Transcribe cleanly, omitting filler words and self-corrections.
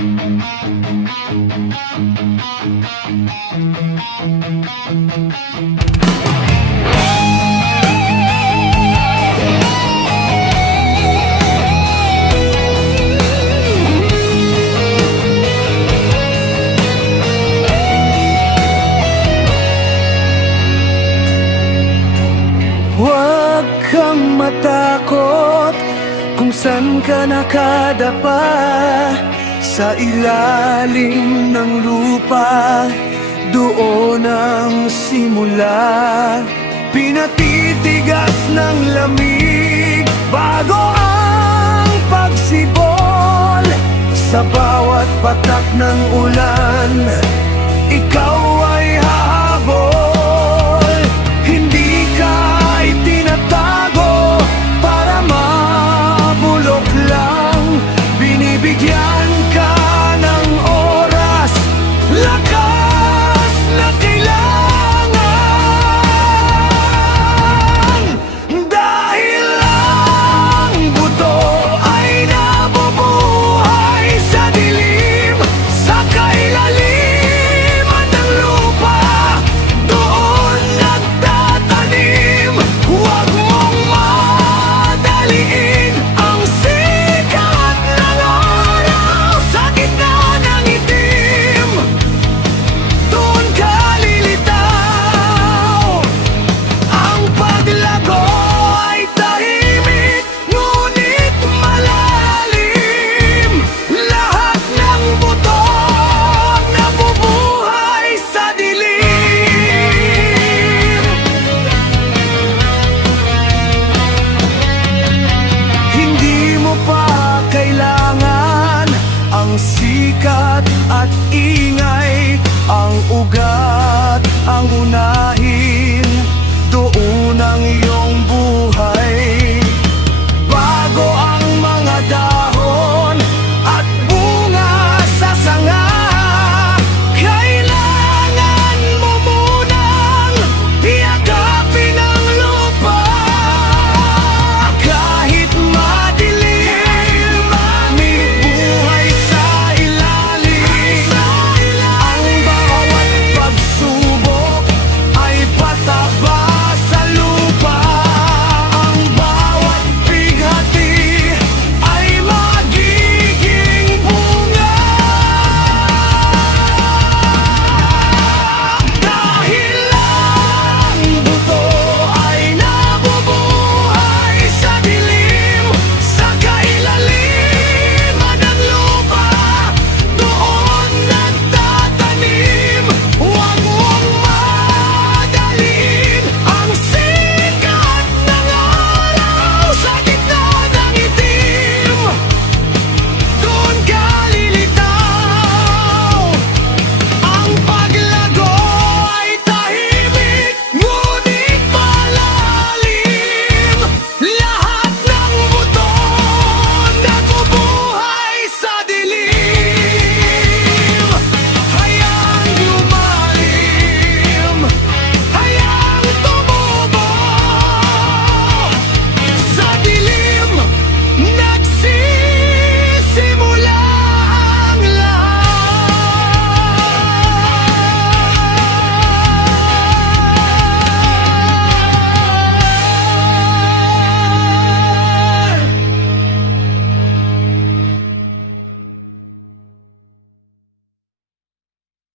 Huwag kang matakot kung saan ka nakadapa. Sa ilalim ng lupa, doon ang simula. Pinatitigas ng lamig bago ang pagsibol. Sa bawat patak ng ulan, ikaw ay hahabol. Hindi ka itinatago para mabulok lang. Binibigyan ka ng oras, lakas na kailangan. Dahil ang buto ay nabubuhay sa dilim, sa kailaliman ng lupa, doon nagtatanim. Huwag mong madaliin ang sikat ng araw sa gitna ng itim. Doon ka lilitaw. Ang paglago ay tahimik, ngunit malalim. Lahat ng buto nabubuhay sa dilim. Hindi mo pa kailangan ang sikat at ingay, ang ugat